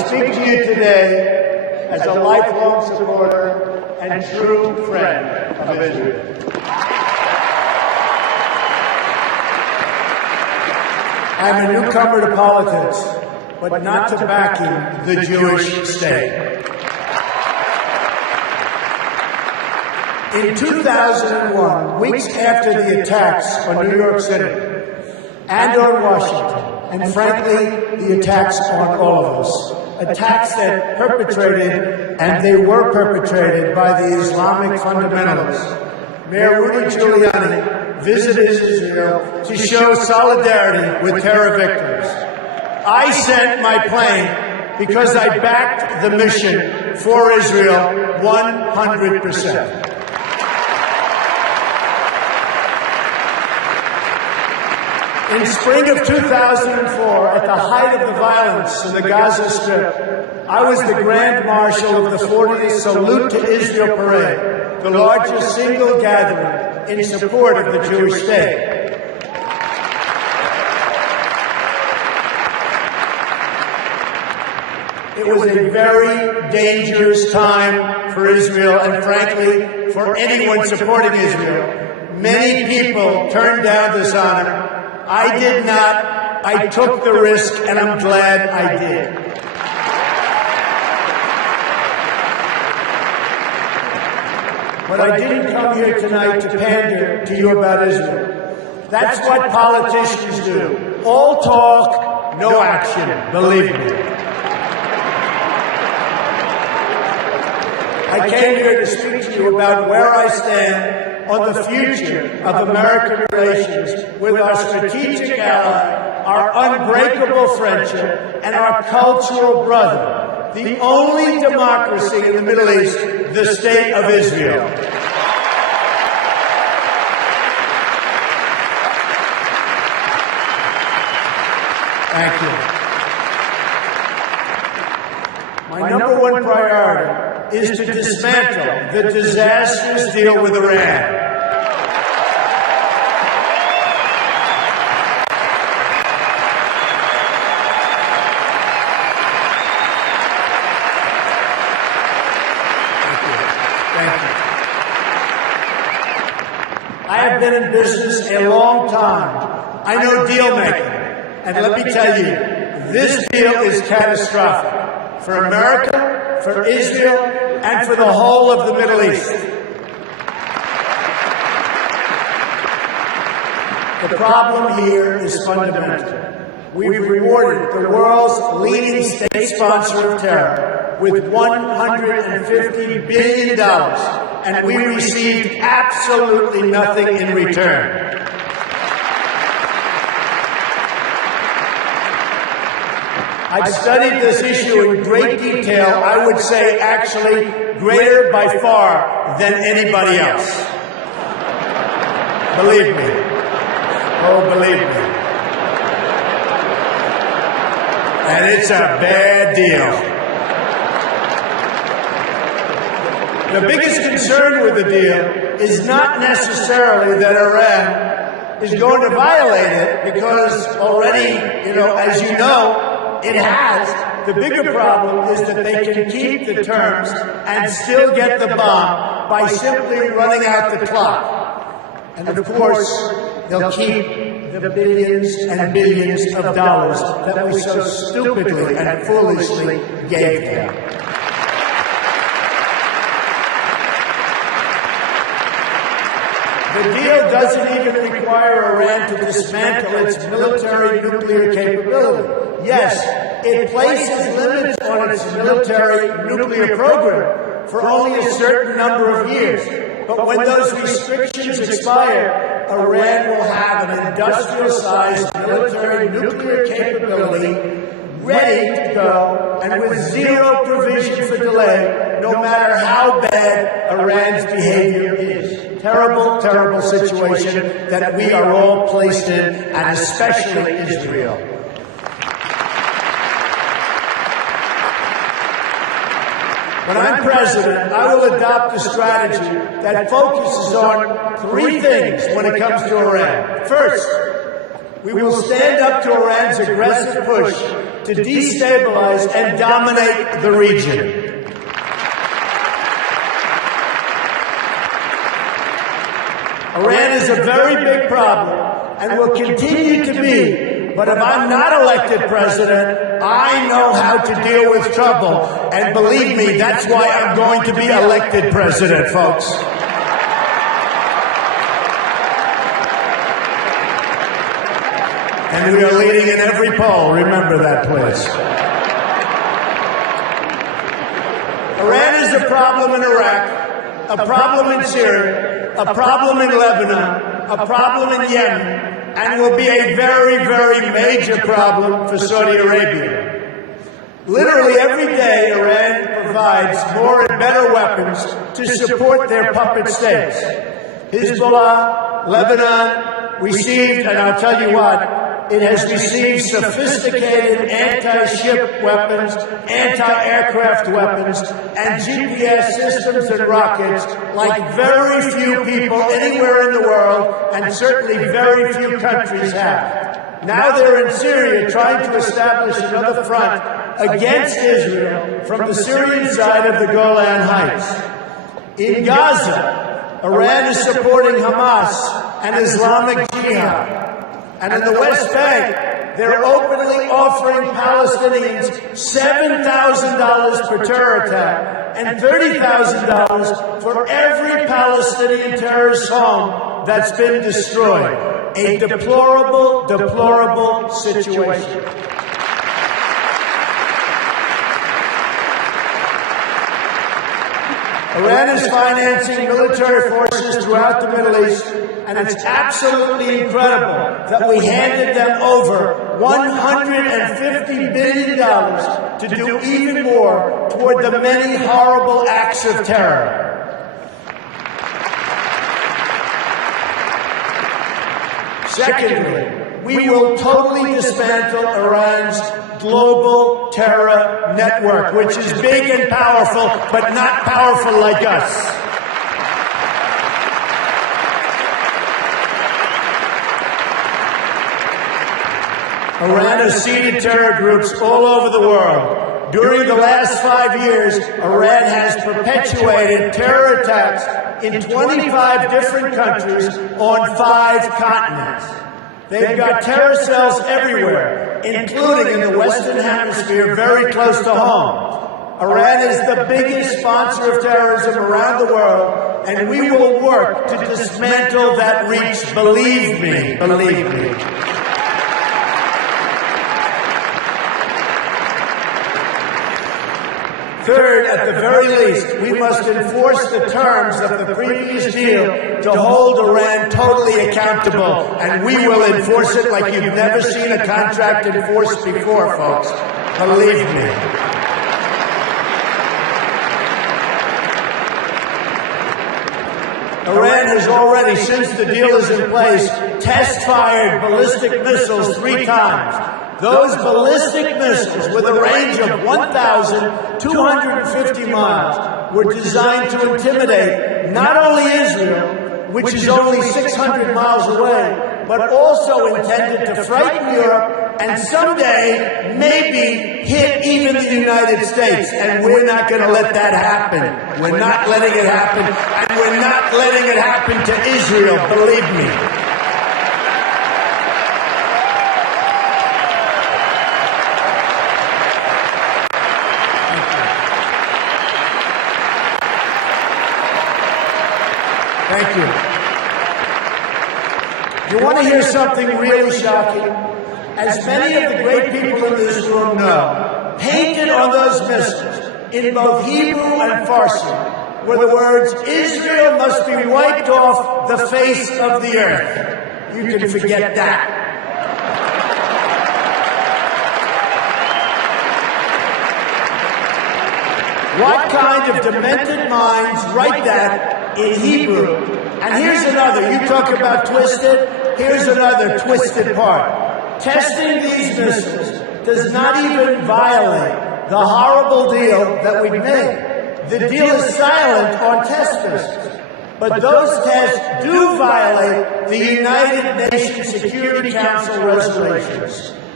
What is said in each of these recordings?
speak to you today as a lifelong supporter and true friend of Israel. I'm a newcomer to politics, but not to backing the Jewish state. In 2001, weeks after the attacks on New York City and on Washington, and frankly, the attacks on all of us, attacks that perpetrated, and they were perpetrated by the Islamic fundamentalists, Mayor Rudy Giuliani visited Israel to show solidarity with terror victims. I sent my plane because I backed the mission for Israel 100%. In spring of 2004, at the height of the violence in the Gaza Strip, I was the Grand Marshal of the 40th Salute to Israel Parade, the largest single gathering in support of the Jewish state. It was a very dangerous time for Israel and, frankly, for anyone supporting Israel. Many people turned down this honor. I did not. I took the risk, and I'm glad I did. But I didn't come here tonight to pander to you about Israel. That's what politicians do. All talk, no action, believe me. I came here to speak to you about where I stand on the future of American relations with our strategic ally, our unbreakable friendship, and our cultural brother, the only democracy in the Middle East, the State of Israel. Thank you. My number one priority is to dismantle the disastrous deal with Iran. I have been in business a long time. I know deal making. And let me tell you, this deal is catastrophic for America, for Israel, and for the whole of the Middle East. The problem here is fundamental. We've rewarded the world's leading state sponsor of terror with $150 billion, and we received absolutely nothing in return. I've studied this issue in great detail, I would say actually greater by far than anybody else. Believe me. Oh, believe me. And it's a bad deal. The biggest concern with the deal is not necessarily that Iran is going to violate it, because already, as you know, it has. The bigger problem is that they can keep the terms and still get the bomb by simply running out the clock. And of course, they'll keep the billions and billions of dollars that we so stupidly and foolishly gave them. The deal doesn't even require Iran to dismantle its military nuclear capability. Yes, it places limits on its military nuclear program for only a certain number of years. But when those restrictions expire, Iran will have an industrial-sized military nuclear capability ready to go, and with zero provision for delay, no matter how bad Iran's behavior is. Terrible, terrible situation that we are all placed in, and especially Israel. When I'm president, I will adopt a strategy that focuses on three things when it comes to Iran. First, we will stand up to Iran's aggressive push to destabilize and dominate the region. Iran is a very big problem and will continue to be, but if I'm not elected president, I know how to deal with trouble, and believe me, that's why I'm going to be elected president, folks. And we are leading in every poll, remember that, please. Iran is a problem in Iraq, a problem in Syria, a problem in Lebanon, a problem in Yemen, and will be a very, very major problem for Saudi Arabia. Literally every day, Iran provides more and better weapons to support their puppet states. Hezbollah, Lebanon, received, and I'll tell you what, it has received sophisticated anti-ship weapons, anti-aircraft weapons, and GPS systems and rockets like very few people anywhere in the world, and certainly very few countries have. Now they're in Syria trying to establish another front against Israel from the Syrian side of the Golan Heights. In Gaza, Iran is supporting Hamas and Islamic Jihad. And in the West Bank, they're openly offering Palestinians $7,000 per terror attack and $30,000 for every Palestinian terrorist home that's been destroyed. A deplorable, deplorable situation. Iran is financing military forces throughout the Middle East, and it's absolutely incredible that we handed them over $150 billion to do even more toward the many horrible acts of terror. Secondly, we will totally dismantle Iran's global terror network, which is big and powerful, but not powerful like us. Iran has seeded terror groups all over the world. During the last 5 years, Iran has perpetuated terror attacks in 25 different countries on 5 continents. They've got terror cells everywhere, including in the Western Hemisphere, very close to home. Iran is the biggest sponsor of terrorism around the world, and we will work to dismantle that reach. Believe me, believe me. Third, at the very least, we must enforce the terms of the previous deal to hold Iran totally accountable, and we will enforce it like you've never seen a contract enforced before, folks. Believe me. Iran has already, since the deal is in place, test-fired ballistic missiles 3 times. Those ballistic missiles, with a range of 1,250 miles, were designed to intimidate not only Israel, which is only 600 miles away, but also intended to frighten Europe and someday maybe hit even the United States. And we're not going to let that happen. We're not letting it happen, and we're not letting it happen to Israel, believe me. Thank you. You want to hear something really shocking? As many of the great people in this room know, painted on those missiles in both Hebrew and Farsi were the words, "Israel must be wiped off the face of the earth." You can forget that. What kind of demented minds write that in Hebrew? And here's another. You talk about twisted. Here's another twisted part. Testing these missiles does not even violate the horrible deal that we made. The deal is silent on test missiles. But those tests do violate the United Nations Security Council resolutions.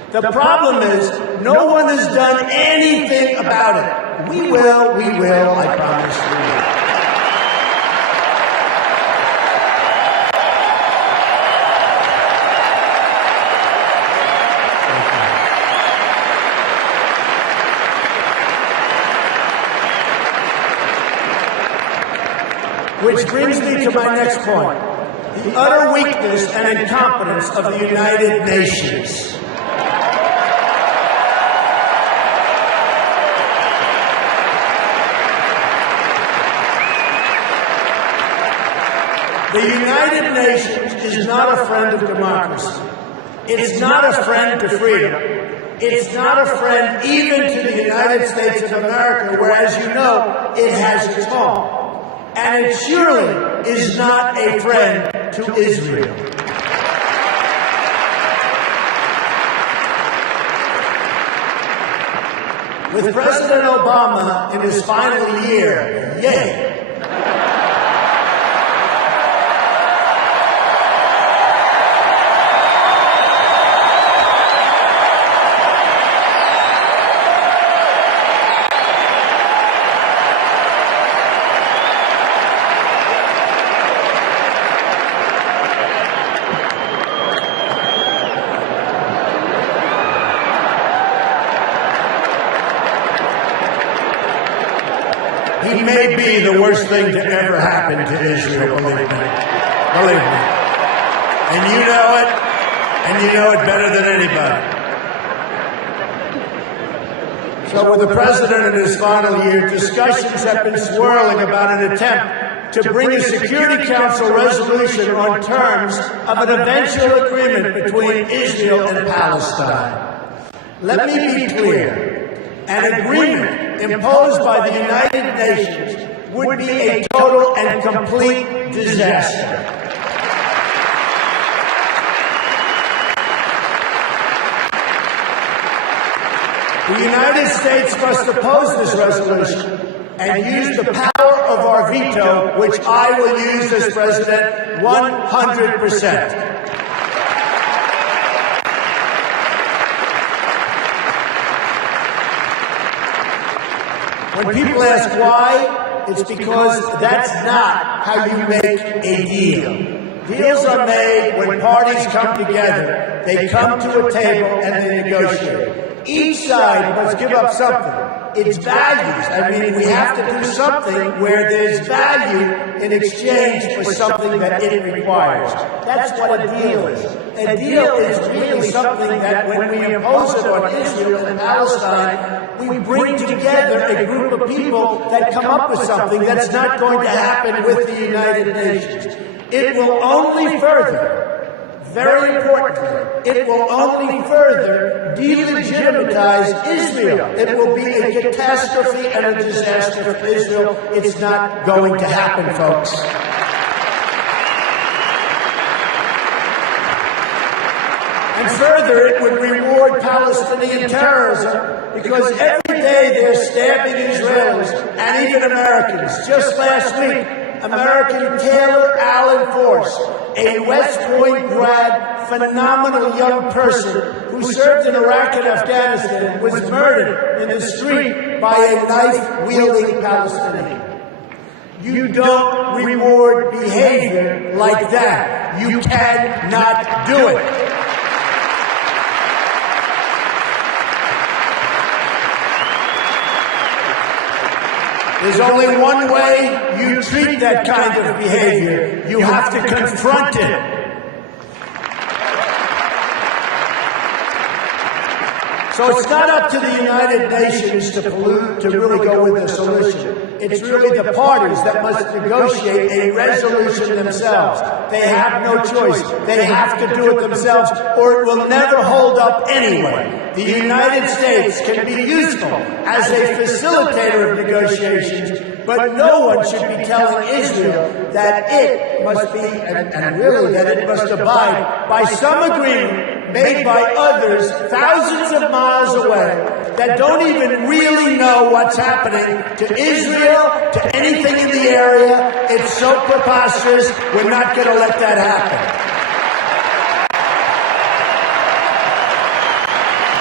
The problem is, no one has done anything about it. We will, I promise we will. Which brings me to my next point, the utter weakness and incompetence of the United Nations. The United Nations is not a friend of democracy. It's not a friend to freedom. It's not a friend even to the United States of America, where, as you know, it has its home. And it surely is not a friend to Israel. With President Obama in his final year, yay! He may be the worst thing to ever happen to Israel, believe me. Believe me. And you know it better than anybody. So with the president in his final year, discussions have been swirling about an attempt to bring a Security Council resolution on terms of an eventual agreement between Israel and Palestine. Let me be clear. An agreement imposed by the United Nations would be a total and complete disaster. The United States must oppose this resolution and use the power of our veto, which I will use as president 100%. When people ask why, it's because that's not how you make a deal. Deals are made when parties come together. They come to a table and they negotiate. Each side must give up something. It's values. I mean, we have to do something where there's value in exchange for something that it requires. That's what a deal is. A deal is really something that when we impose it on Israel and Palestine, we bring together a group of people that come up with something that's not going to happen with the United Nations. It will only further, very importantly, it will only further delegitimize Israel. It will be a catastrophe and a disaster for Israel. It's not going to happen, folks. And further, it would reward Palestinian terrorism because every day they're stabbing Israelis and even Americans. Just last week, American Taylor Allen Force, a West Point grad, phenomenal young person who served in Iraq and Afghanistan, was murdered in the street by a knife-wielding Palestinian. You don't reward behavior like that. You cannot do it. There's only one way you treat that kind of behavior. You have to confront it. So it's not up to the United Nations to really go with a solution. It's really the parties that must negotiate a resolution themselves. They have no choice. They have to do it themselves, or it will never hold up anyway. The United States can be useful as a facilitator of negotiations, but no one should be telling Israel that it must be, and really that it must abide by some agreement made by others thousands of miles away that don't even really know what's happening to Israel, to anything in the area. It's so preposterous. We're not going to let that happen.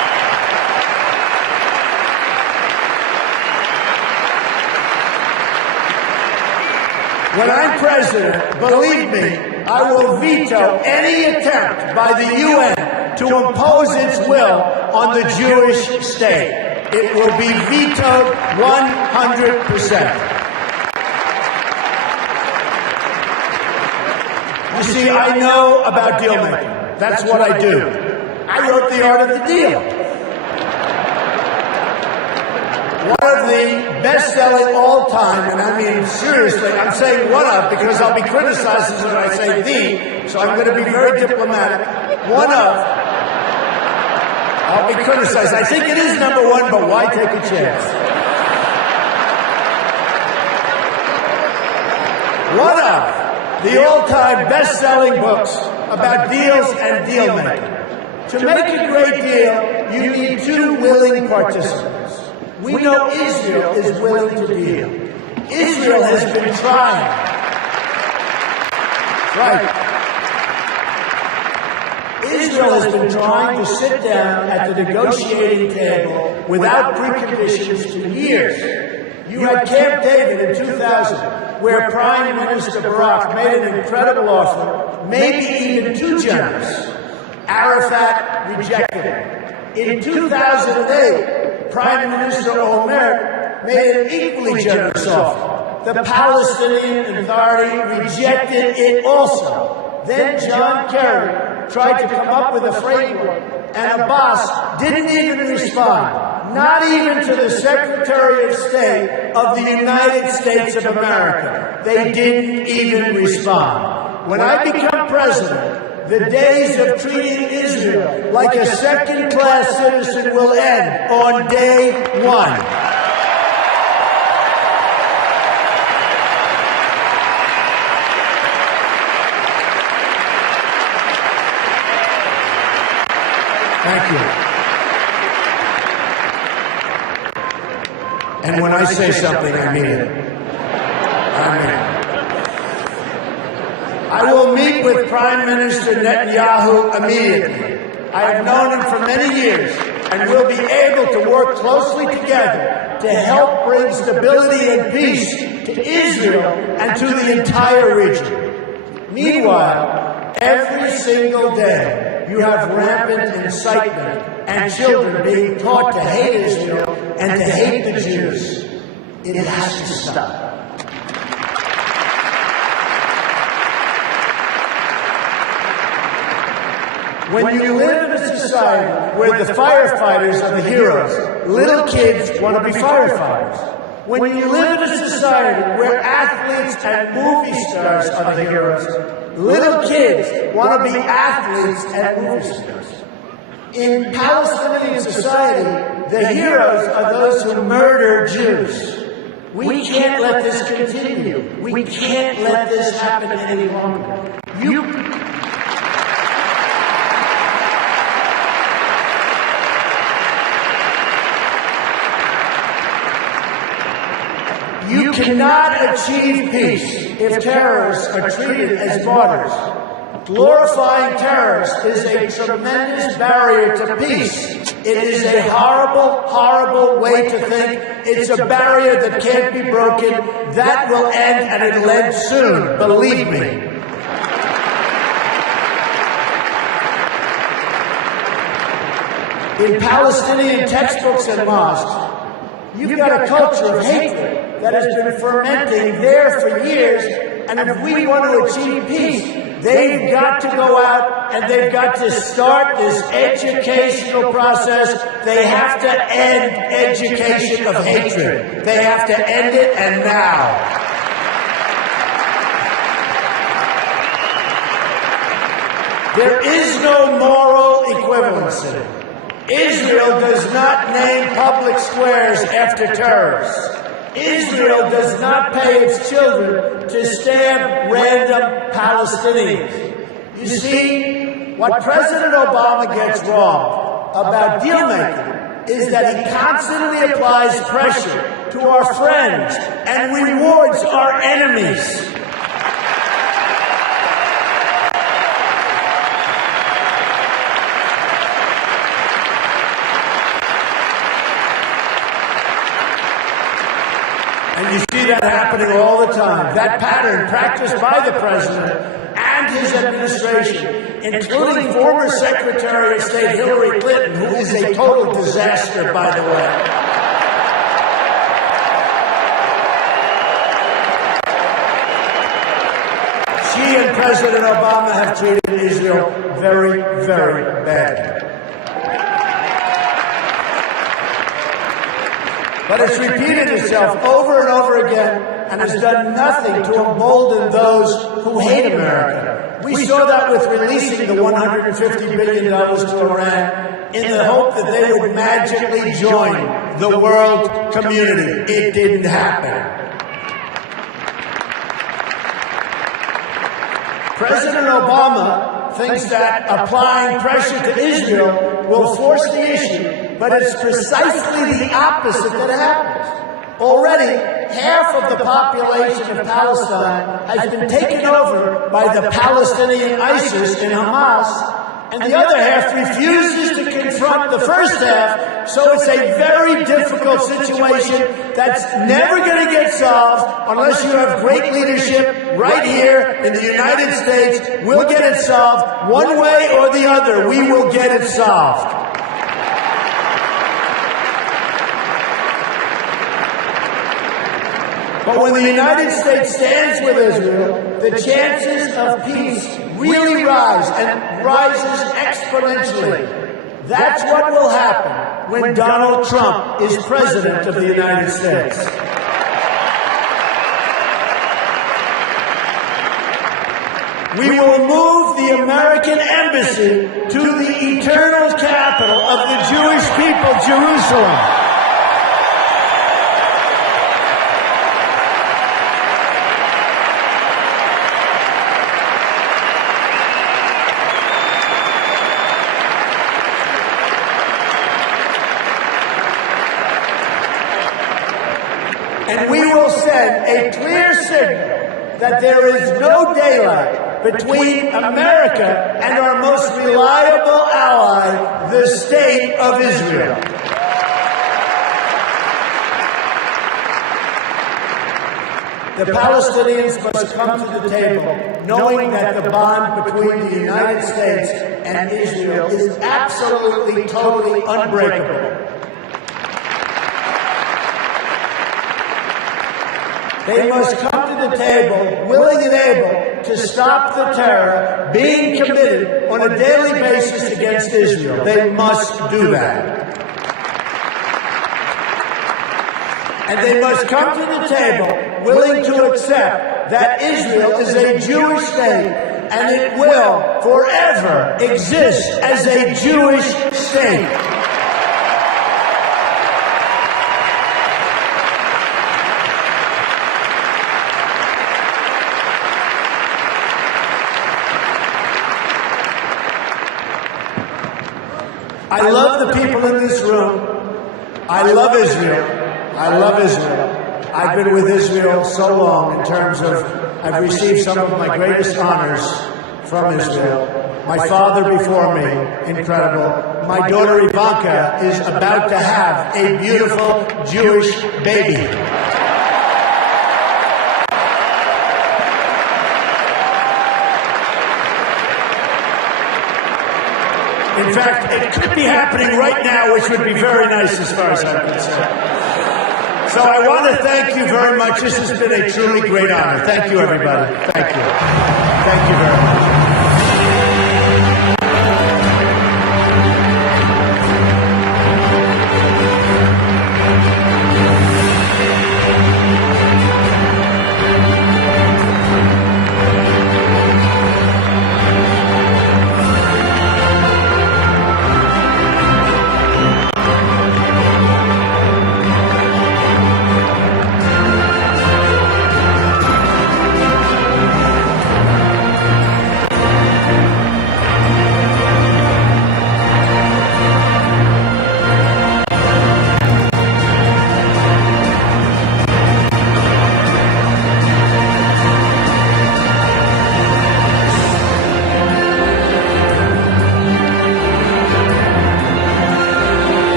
When I'm president, believe me, I will veto any attempt by the UN to impose its will on the Jewish state. It will be vetoed 100%. You see, I know about deal making. That's what I do. I wrote The Art of the Deal. One of the best-selling all-time, and I mean seriously, I'm saying one of because I'll be criticized when I say the, so I'm going to be very diplomatic. One of, I'll be criticized. I think it is number one, but why take a chance? One of the all-time best-selling books about deals and deal-making. To make a great deal, you need two willing participants. We know Israel is willing to deal. Israel has been trying. Right. Israel has been trying to sit down at the negotiating table without preconditions for years. You had Camp David in 2000, where Prime Minister Barak made an incredible offer, maybe even too generous. Arafat rejected it. In 2008, Prime Minister Omer made an equally generous offer. The Palestinian Authority rejected it also. Then John Kerry tried to come up with a framework, and Abbas didn't even respond, not even to the Secretary of State of the United States of America. They didn't even respond. When I become president, the days of treating Israel like a second-class citizen will end on day one. Thank you. And when I say something, I mean it. I mean it. I will meet with Prime Minister Netanyahu immediately. I have known him for many years and will be able to work closely together to help bring stability and peace to Israel and to the entire region. Meanwhile, every single day, you have rampant incitement and children being taught to hate Israel and to hate the Jews. It has to stop. When you live in a society where the firefighters are the heroes, little kids want to be firefighters. When you live in a society where athletes and movie stars are the heroes, little kids want to be athletes and movie stars. In Palestinian society, the heroes are those who murder Jews. We can't let this continue. We can't let this happen any longer. You cannot achieve peace if terrorists are treated as martyrs. Glorifying terrorists is a tremendous barrier to peace. It is a horrible, horrible way to think. It's a barrier that can't be broken. That will end, and it'll end soon. Believe me. In Palestinian textbooks and mosques, you've got a culture of hatred that has been fermenting there for years, and if we want to achieve peace, they've got to go out and they've got to start this educational process. They have to end education of hatred. They have to end it, and now. There is no moral equivalency. Israel does not name public squares after terrorists. Israel does not pay its children to stab random Palestinians. You see, what President Obama gets wrong about deal-making is that he constantly applies pressure to our friends and rewards our enemies. And you see that happening all the time. that pattern practiced by the president and his administration, including former Secretary of State Hillary Clinton, who is a total disaster, by the way. She and President Obama have treated Israel very, very badly. But it's repeated itself over and over again and has done nothing to embolden those who hate America. We saw that with releasing the $150 billion to Iran in the hope that they would magically join the world community. It didn't happen. President Obama thinks that applying pressure to Israel will force the issue, but it's precisely the opposite that happens. Already, half of the population of Palestine has been taken over by the Palestinian ISIS and Hamas, and the other half refuses to confront the first half, so it's a very difficult situation that's never going to get solved unless you have great leadership right here in the United States. We'll get it solved one way or the other. We will get it solved. But when the United States stands with Israel, the chances of peace really rise, and rises exponentially. That's what will happen when Donald Trump is president of the United States. We will move the American embassy to the eternal capital of the Jewish people, Jerusalem. And we will send a clear signal that there is no daylight between America and our most reliable ally, the State of Israel. The Palestinians must come to the table knowing that the bond between the United States and Israel is absolutely, totally unbreakable. They must come to the table willing and able to stop the terror being committed on a daily basis against Israel. They must do that. And they must come to the table willing to accept that Israel is a Jewish state and it will forever exist as a Jewish state. I love the people in this room. I love Israel. I love Israel. I've been with Israel so long in terms of I've received some of my greatest honors from Israel. My father before me, incredible. My daughter Ivanka is about to have a beautiful Jewish baby. In fact, it could be happening right now, which would be very nice as far as I'm concerned. So I want to thank you very much. This has been a truly great honor. Thank you, everybody. Thank you. Thank you very much.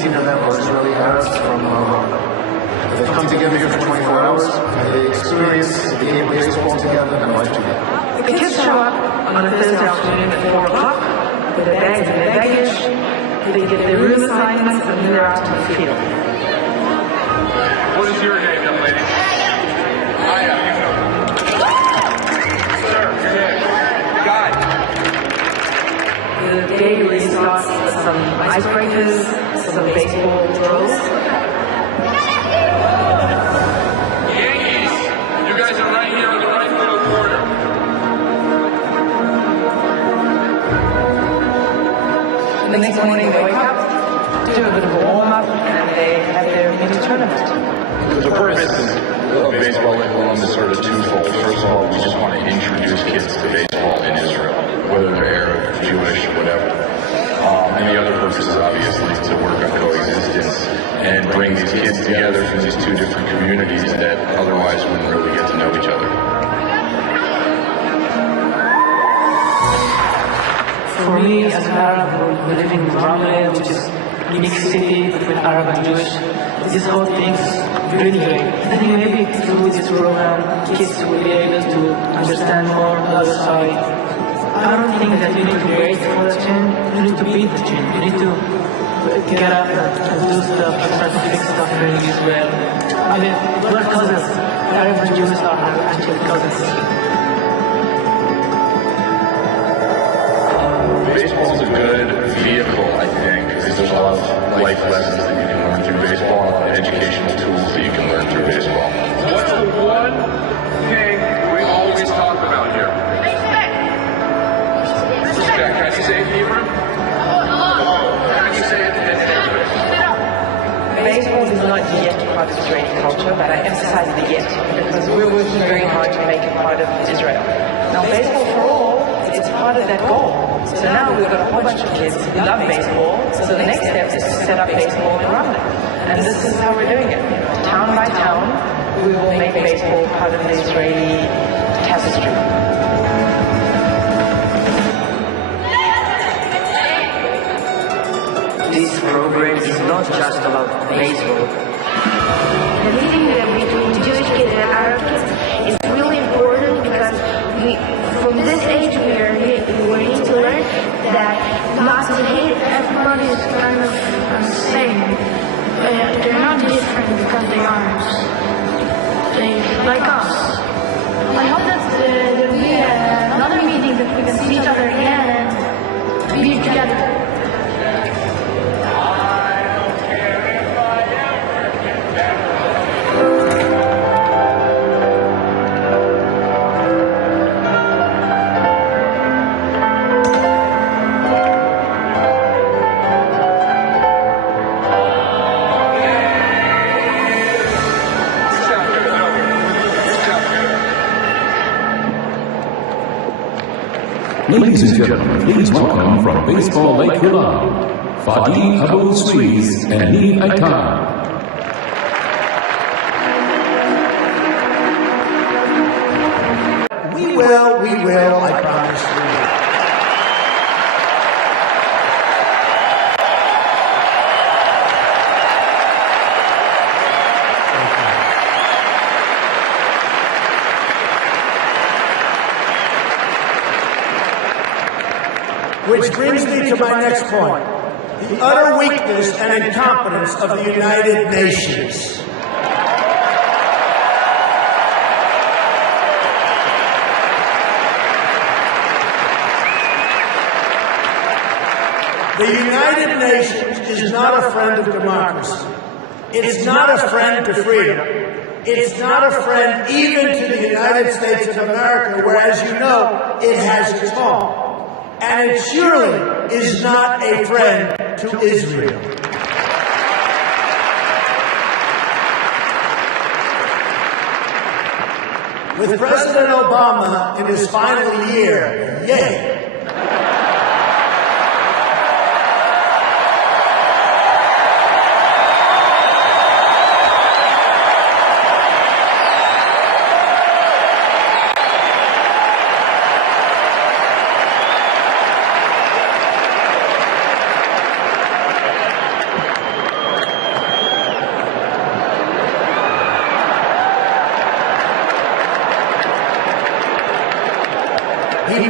15 of them are Israeli Arabs from they've come together here for 24 hours. They experience the game of baseball together and life together. The kids show up on a Thursday afternoon at 4 o'clock with their bags and their baggage. They get their room assignments and then they're out to the field. What is your name, young lady? Maya. Sir, your name? Guy. The day really starts with some icebreakers, some baseball drills. Yankees, you guys are right here in the right middle corner. The next morning they wake up, do a bit of a warm-up, and they have their mini tournament. The purpose of baseball in Columbus is sort of twofold. First of all, we just want to introduce kids to baseball in Israel, whether they're Arab, Jewish, whatever. And the other purpose is obviously to work on coexistence and bring these kids together from these two different communities that otherwise wouldn't really get to know each other. For me, as an Arab who live in Ramleh, which is a mixed city between Arab and Jewish, this whole thing is really great. I think maybe through this program, kids will be able to understand more the other side. I don't think that you need to wait for the change, you need to beat the change. You need to get up and do stuff and try to fix stuff in Israel. I mean, we're cousins. Arab and Jews are actually cousins. Baseball is a good vehicle, I think, because there's a lot of life lessons that you can learn through baseball, a lot of educational tools that you can learn through baseball. What's the one thing we always talk about here? Respect. Can you say it in Hebrew? How do you say it in English? Baseball is not yet part of Israeli culture, but I emphasize the yet because we're working very hard to make it part of Israel. Now, baseball for all, it's part of that goal. So now we've got a whole bunch of kids who love baseball. So the next step is to set up baseball in Ramleh. And this is how we're doing it. Town by town, we will make baseball part of the Israeli tapestry. This program is not just about baseball. The meeting between Jewish kids and Arab kids is really important because from this age we need to learn that not to hate. Everybody is kind of the same. They're not different because they aren't. They like us. I hope that there will be another meeting that we can see each other again and be together. Ladies and gentlemen, please welcome from Baseball Lake Hulam, Fadi Abu Suiz and Lee Aitan. We will, I promise you. Which brings me to my next point, the utter weakness and incompetence of the United Nations. The United Nations is not a friend of democracy. It's not a friend to freedom. It's not a friend even to the United States of America, where, as you know, it has its home. And it surely is not a friend to Israel. With President Obama in his final year, yay!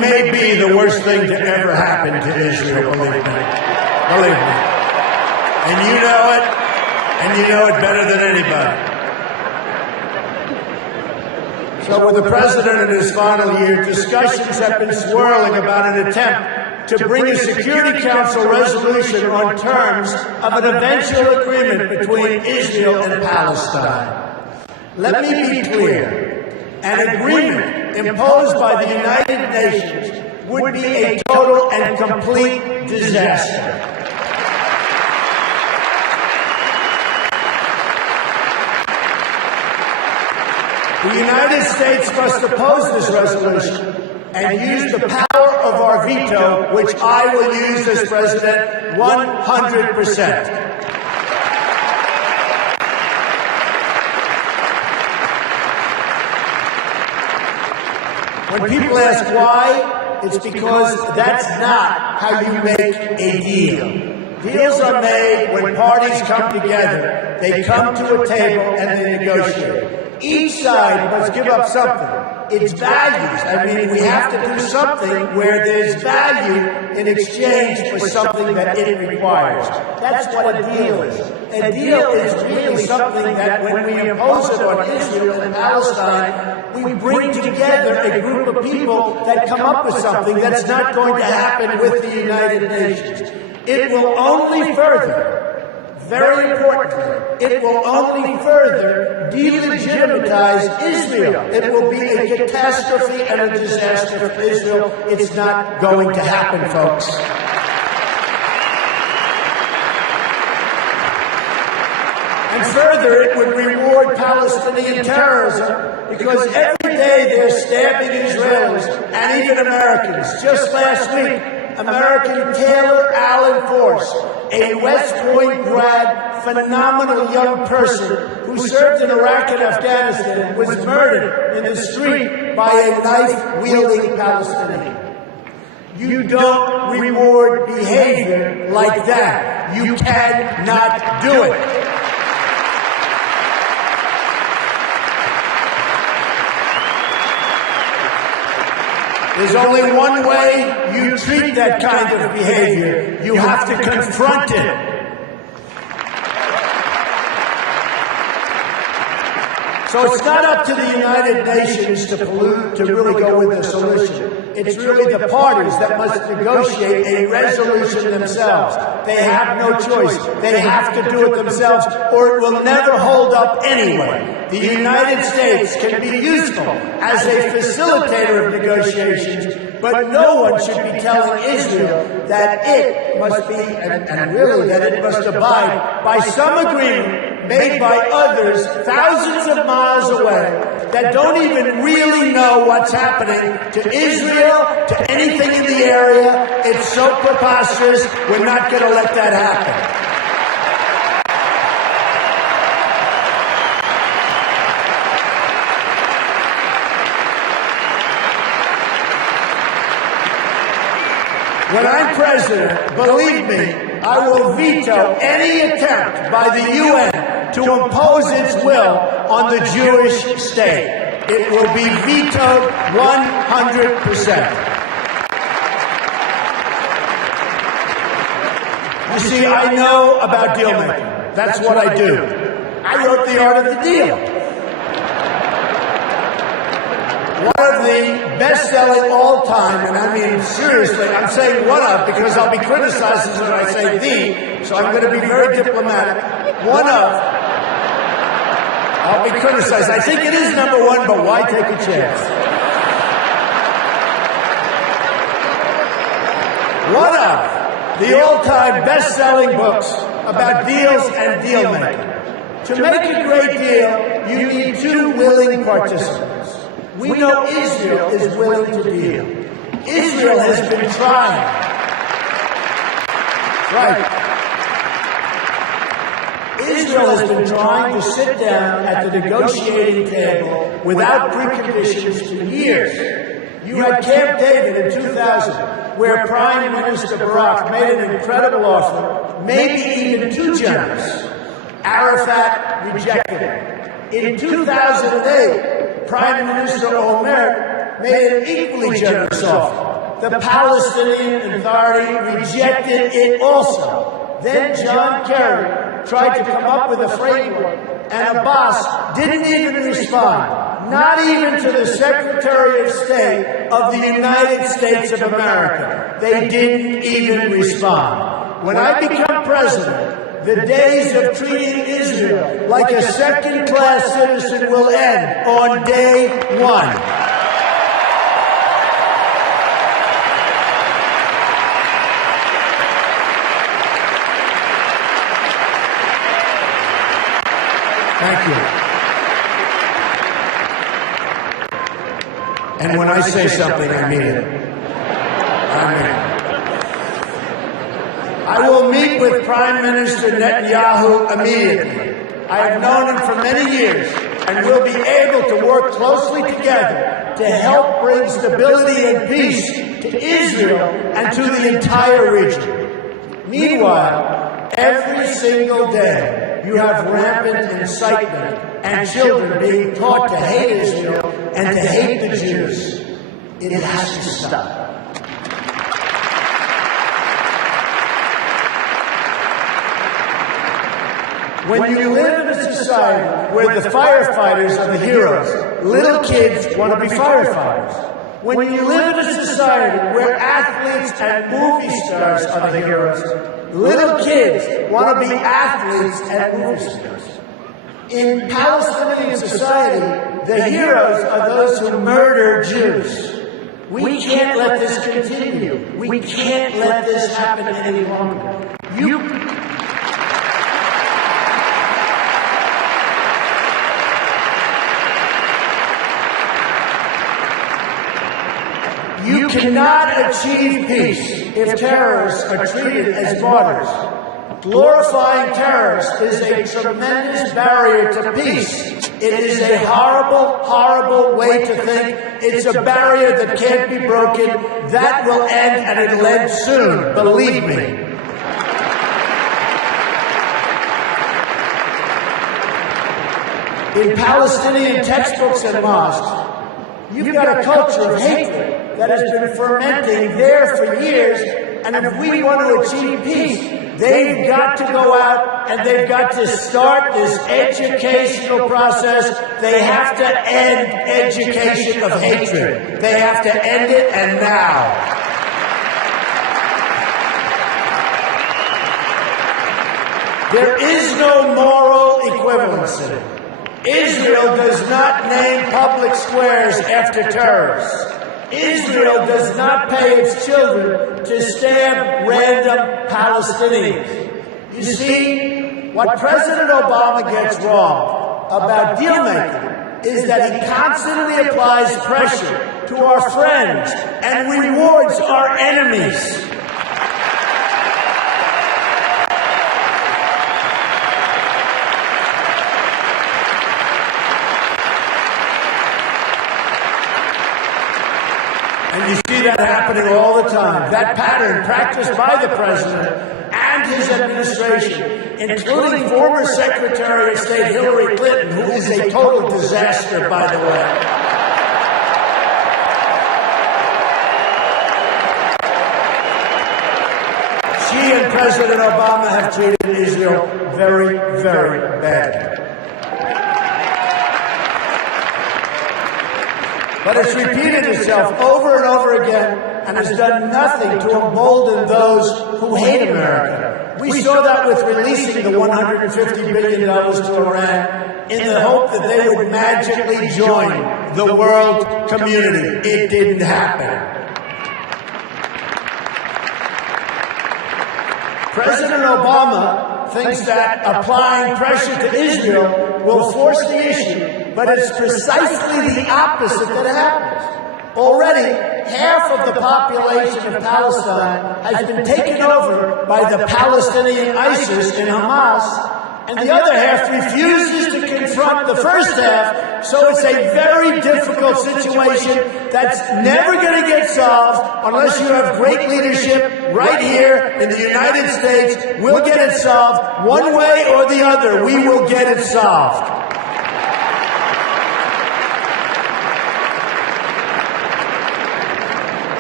may be the worst thing to ever happen to Israel, believe me. Believe me. And you know it, and you know it better than anybody. So with the president in his final year, discussions have been swirling about an attempt to bring a Security Council resolution on terms of an eventual agreement between Israel and Palestine. Let me be clear. An agreement imposed by the United Nations would be a total and complete disaster. The United States must oppose this resolution and use the power of our veto, which I will use as president 100%. When people ask why, it's because that's not how you make a deal. Deals are made when parties come together. They come to a table and they negotiate. Each side must give up something. It's values. I mean, we have to do something where there's value in exchange for something that it requires. That's what a deal is. A deal is really something that when we impose it on Israel and Palestine, we bring together a group of people that come up with something that's not going to happen with the United Nations. It will only further, very importantly, it will only further delegitimize Israel. It will be a catastrophe and a disaster for Israel. It's not going to happen, folks. And further, it would reward Palestinian terrorism because every day they're stabbing Israelis and even Americans. Just last week, American Taylor Allen Force, a West Point grad, phenomenal young person who served in Iraq and Afghanistan, was murdered in the street by a knife-wielding Palestinian. You don't reward behavior like that. You cannot do it. There's only one way you treat that kind of behavior. You have to confront it. So it's not up to the United Nations to really go with a solution. It's really the parties that must negotiate a resolution themselves. They have no choice. They have to do it themselves, or it will never hold up anyway. The United States can be useful as a facilitator of negotiations, but no one should be telling Israel that it must be, and really that it must abide by some agreement made by others thousands of miles away that don't even really know what's happening to Israel, to anything in the area. It's so preposterous. We're not going to let that happen. When I'm president, believe me, I will veto any attempt by the UN to impose its will on the Jewish state. It will be vetoed 100%. You see, I know about deal making. That's what I do. I wrote The Art of the Deal. One of the best-selling all-time, and I mean seriously, I'm saying one of because I'll be criticized when I say the, so I'm going to be very diplomatic. One of, I'll be criticized. I think it is number one, but why take a chance? One of the all-time best-selling books about deals and deal-making. To make a great deal, you need two willing participants. We know Israel is willing to deal. Israel has been trying. Right. Israel has been trying to sit down at the negotiating table without preconditions for years. You had Camp David in 2000, where Prime Minister Barak made an incredible offer, maybe even too generous. Arafat rejected it. In 2008, Prime Minister Omer made an equally generous offer. the Palestinian Authority rejected it also. Then John Kerry tried to come up with a framework, and Abbas didn't even respond, not even to the Secretary of State of the United States of America. They didn't even respond. When I become president, the days of treating Israel like a second-class citizen will end on day one. Thank you. And when I say something, I mean it. I mean it. I will meet with Prime Minister Netanyahu immediately. I have known him for many years and will be able to work closely together to help bring stability and peace to Israel and to the entire region. Meanwhile, every single day, you have rampant incitement and children being taught to hate Israel and to hate the Jews. It has to stop. When you live in a society where the firefighters are the heroes, little kids want to be firefighters. When you live in a society where athletes and movie stars are the heroes, little kids want to be athletes and movie stars. In Palestinian society, the heroes are those who murder Jews. We can't let this continue. We can't let this happen any longer. You cannot achieve peace if terrorists are treated as martyrs. Glorifying terrorists is a tremendous barrier to peace. It is a horrible, horrible way to think. It's a barrier that can't be broken. That will end, and it'll end soon. Believe me. In Palestinian textbooks and mosques, you've got a culture of hatred that has been fermenting there for years, and if we want to achieve peace, they've got to go out and they've got to start this educational process. They have to end education of hatred. They have to end it, and now. There is no moral equivalency. Israel does not name public squares after terrorists. Israel does not pay its children to stab random Palestinians. You see, what President Obama gets wrong about deal-making is that he constantly applies pressure to our friends and rewards our enemies. And you see that happening all the time. That pattern practiced by the president and his administration, including former Secretary of State Hillary Clinton, who is a total disaster, by the way. She and President Obama have treated Israel very, very badly. But it's repeated itself over and over again and has done nothing to embolden those who hate America. We saw that with releasing the $150 billion to Iran in the hope that they would magically join the world community. It didn't happen. President Obama thinks that applying pressure to Israel will force the issue, but it's precisely the opposite that happens. Already, half of the population of Palestine has been taken over by the Palestinian ISIS and Hamas, and the other half refuses to confront the first half, so it's a very difficult situation that's never going to get solved unless you have great leadership right here in the United States. We'll get it solved one way or the other. We will get it solved.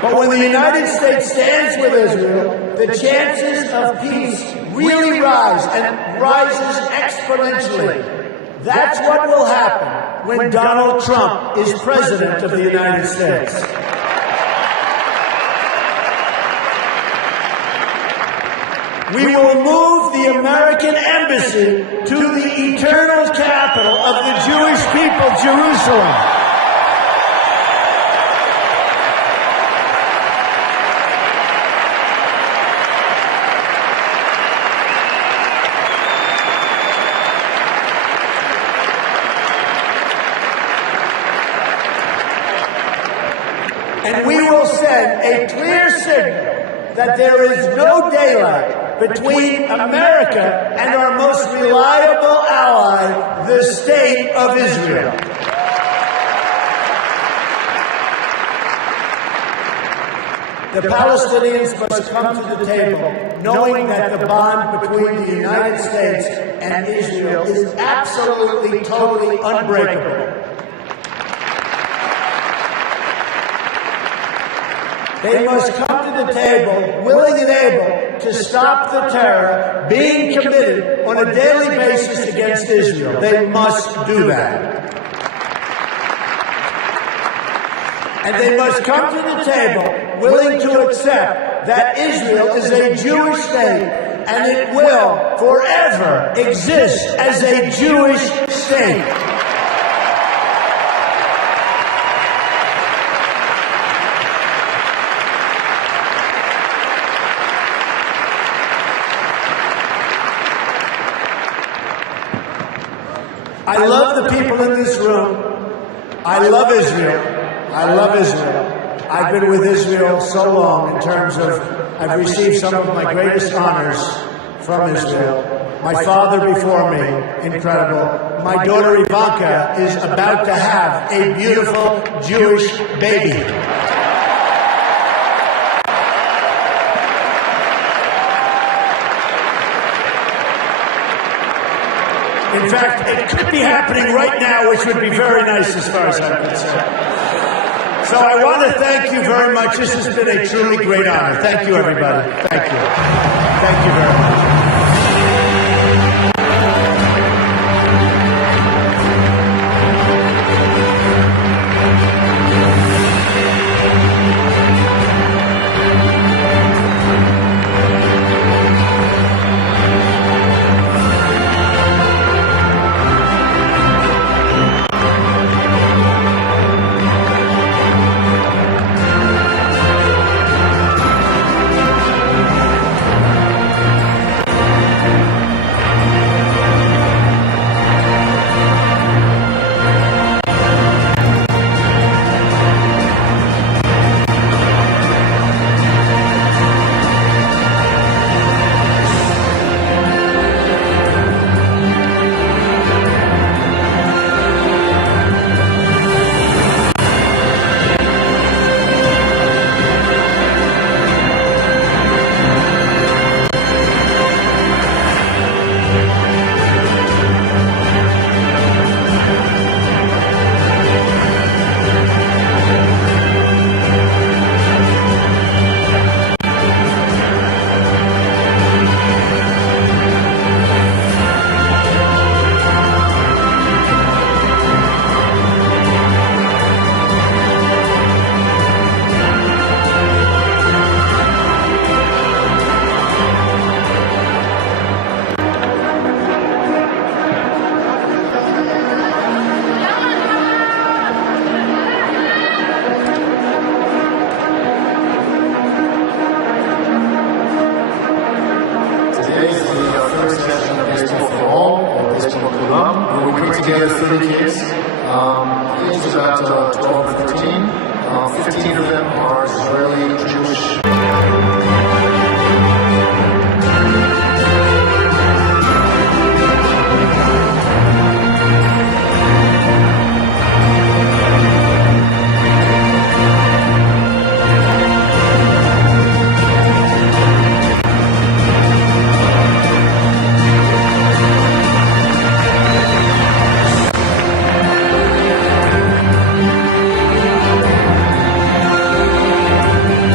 But when the United States stands with Israel, the chances of peace really rise, and rises exponentially. That's what will happen when Donald Trump is president of the United States. We will move the American embassy to the eternal capital of the Jewish people, Jerusalem. And we will send a clear signal that there is no daylight between America and our most reliable ally, the State of Israel. The Palestinians must come to the table knowing that the bond between the United States and Israel is absolutely, totally unbreakable. They must come to the table willing and able to stop the terror being committed on a daily basis against Israel. They must do that. And they must come to the table willing to accept that Israel is a Jewish state and it will forever exist as a Jewish state. I love the people in this room. I love Israel. I love Israel. I've been with Israel so long in terms of I've received some of my greatest honors from Israel. My father before me, incredible. My daughter Ivanka is about to have a beautiful Jewish baby. In fact, it could be happening right now, which would be very nice as far as I'm concerned. So I want to thank you very much. This has been a truly great honor. Thank you, everybody. Thank you. Thank you very much. together 30 kids. Age is about 12 or 13. 15 of them are Israeli Jewish.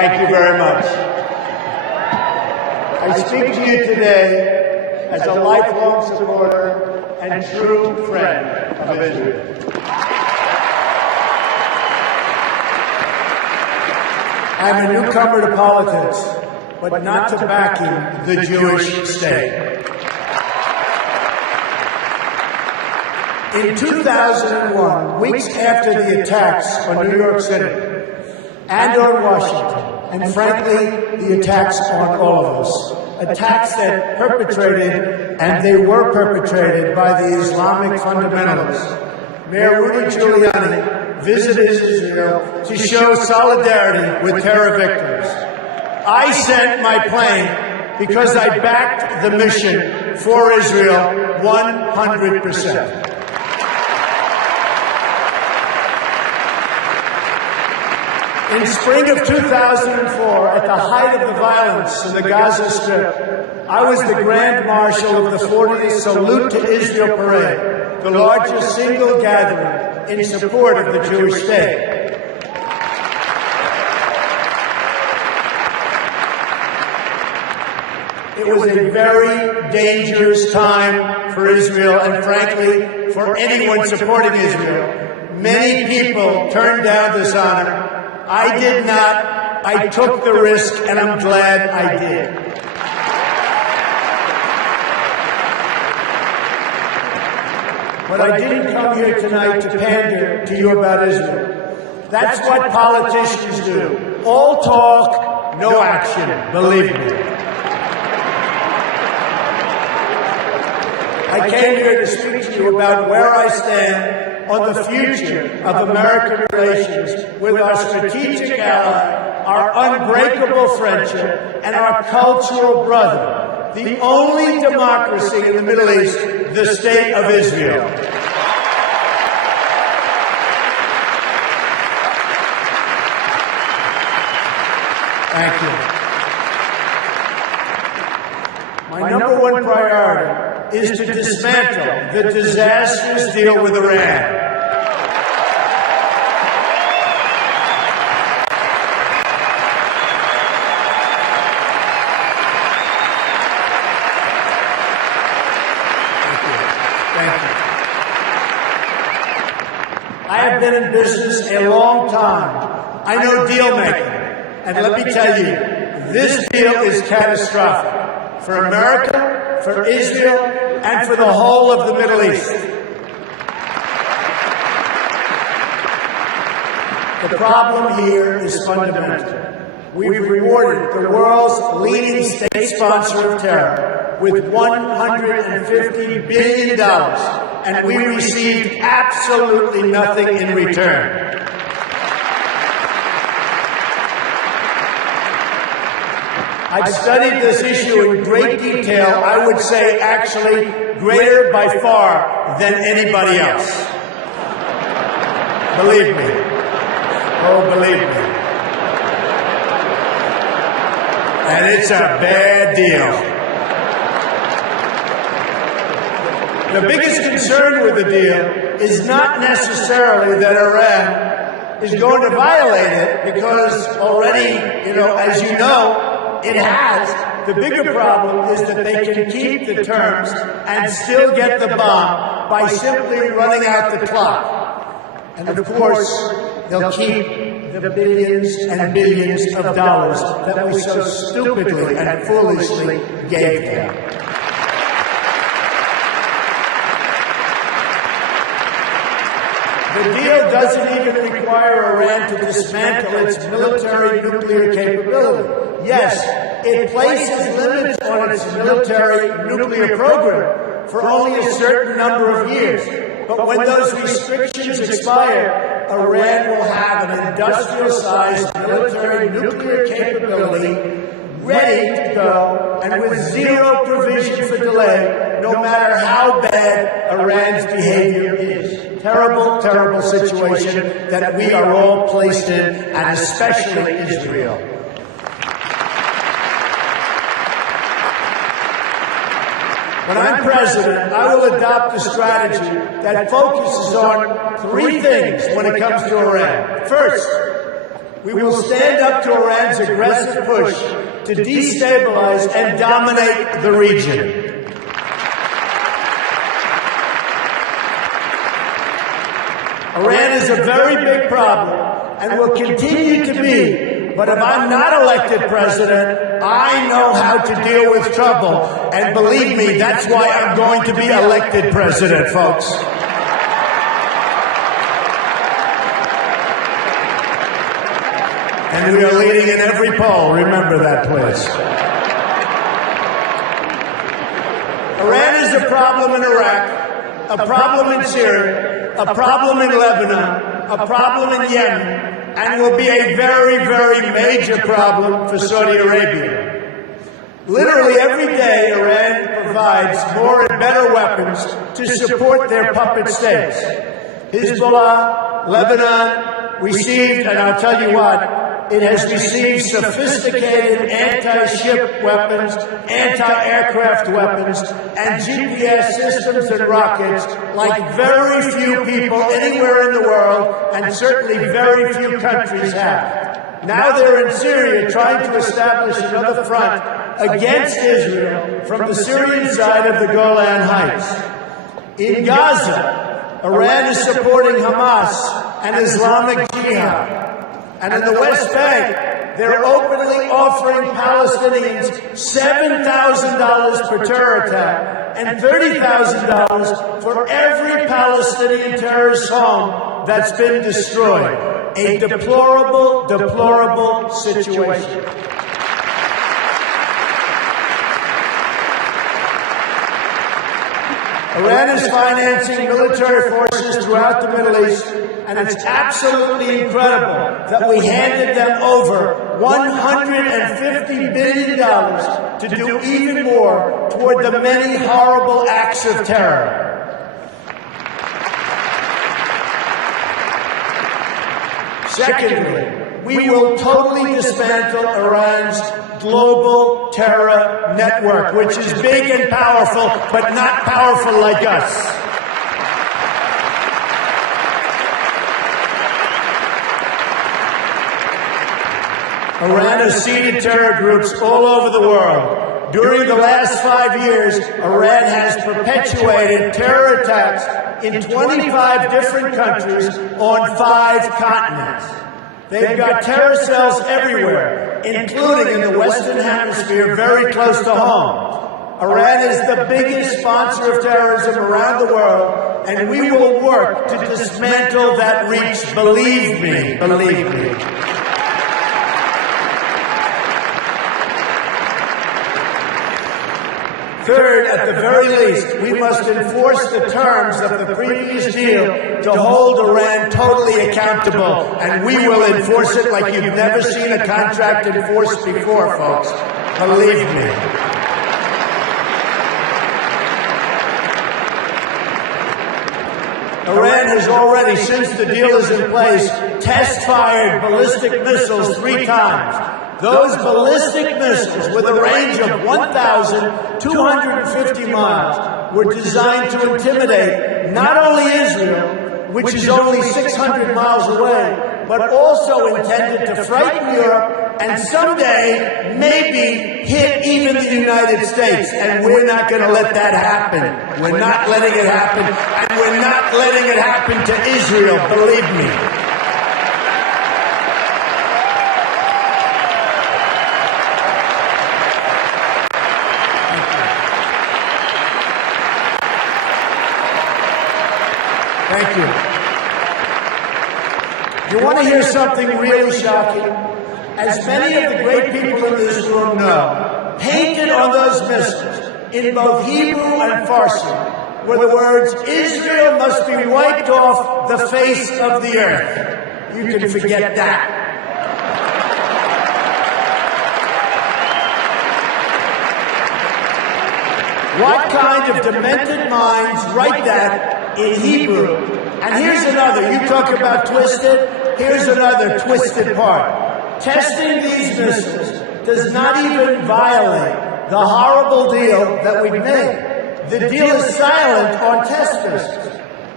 Thank you very much. I speak to you today as a lifelong supporter and true friend of Israel. I'm a newcomer to politics, but not to backing the Jewish state. In 2001, weeks after the attacks on New York City and on Washington, and frankly, the attacks on all of us, attacks that perpetrated, and they were perpetrated by the Islamic fundamentalists, Mayor Rudy Giuliani visited Israel to show solidarity with terror victims. I sent my plane because I backed the mission for Israel 100%. In spring of 2004, at the height of the violence in the Gaza Strip, I was the Grand Marshal of the 40th Salute to Israel Parade, the largest single gathering in support of the Jewish state. It was a very dangerous time for Israel and, frankly, for anyone supporting Israel. Many people turned down this honor. I did not. I took the risk, and I'm glad I did. But I didn't come here tonight to pander to you about Israel. That's what politicians do. All talk, no action, believe me. I came here to speak to you about where I stand on the future of American relations with our strategic ally, our unbreakable friendship, and our cultural brother, the only democracy in the Middle East, the State of Israel. Thank you. My number one priority is to dismantle the disastrous deal with Iran. I have been in business a long time. I know deal making. And let me tell you, this deal is catastrophic for America, for Israel, and for the whole of the Middle East. The problem here is fundamental. We've rewarded the world's leading state sponsor of terror with $150 billion, and we received absolutely nothing in return. I've studied this issue in great detail, I would say actually greater by far than anybody else. Believe me. Oh, believe me. And it's a bad deal. The biggest concern with the deal is not necessarily that Iran is going to violate it, because already, as you know, it has. The bigger problem is that they can keep the terms and still get the bomb by simply running out the clock. And of course, they'll keep the billions and billions of dollars that we so stupidly and foolishly gave them. The deal doesn't even require Iran to dismantle its military nuclear capability. Yes, it places limits on its military nuclear program for only a certain number of years. But when those restrictions expire, Iran will have an industrial-sized military nuclear capability ready to go, and with zero provision for delay, no matter how bad Iran's behavior is. Terrible, terrible situation that we are all placed in, and especially Israel. When I'm president, I will adopt a strategy that focuses on three things when it comes to Iran. First, We will stand up to Iran's aggressive push to destabilize and dominate the region. Iran is a very big problem and will continue to be, but if I'm not elected president, I know how to deal with trouble. And believe me, that's why I'm going to be elected president, folks. And we are leading in every poll. Remember that, please. Iran is a problem in Iraq, a problem in Syria, a problem in Lebanon, a problem in Yemen, and will be a very, very major problem for Saudi Arabia. Literally every day, Iran provides more and better weapons to support their puppet states. Hezbollah, Lebanon, received, and I'll tell you what, it has received sophisticated anti-ship weapons, anti-aircraft weapons, and GPS systems and rockets like very few people anywhere in the world, and certainly very few countries have. Now they're in Syria trying to establish another front against Israel from the Syrian side of the Golan Heights. In Gaza, Iran is supporting Hamas and Islamic Jihad. And in the West Bank, they're openly offering Palestinians $7,000 per terror attack and $30,000 for every Palestinian terrorist home that's been destroyed. A deplorable, deplorable situation. Iran is financing military forces throughout the Middle East, and it's absolutely incredible that we handed them over $150 billion to do even more toward the many horrible acts of terror. Secondly, we will totally dismantle Iran's global terror network, which is big and powerful, but not powerful like us. Iran has seeded terror groups all over the world. During the last 5 years, Iran has perpetuated terror attacks in 25 different countries on 5 continents. They've got terror cells everywhere, including in the Western Hemisphere, very close to home. Iran is the biggest sponsor of terrorism around the world, and we will work to dismantle that reach. Believe me, believe me. Third, at the very least, we must enforce the terms of the previous deal to hold Iran totally accountable, and we will enforce it like you've never seen a contract enforced before, folks. Believe me. Iran has already, since the deal is in place, test-fired ballistic missiles 3 times. Those ballistic missiles, with a range of 1,250 miles, were designed to intimidate not only Israel, which is only 600 miles away, but also intended to frighten Europe and someday maybe hit even the United States. And we're not going to let that happen. We're not letting it happen. And we're not letting it happen to Israel, believe me. Thank you. You want to hear something really shocking? As many of the great people in this room know, painted on those missiles in both Hebrew and Farsi were the words, "Israel must be wiped off the face of the earth." You can forget that. What kind of demented minds write that in Hebrew? And here's another. You talk about twisted. Here's another twisted part. Testing these missiles does not even violate the horrible deal that we made. The deal is silent on test missiles.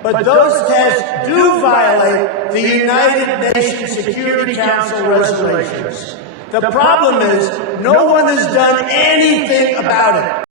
but those tests do violate the United Nations Security Council resolutions. The problem is, no one has done anything about it.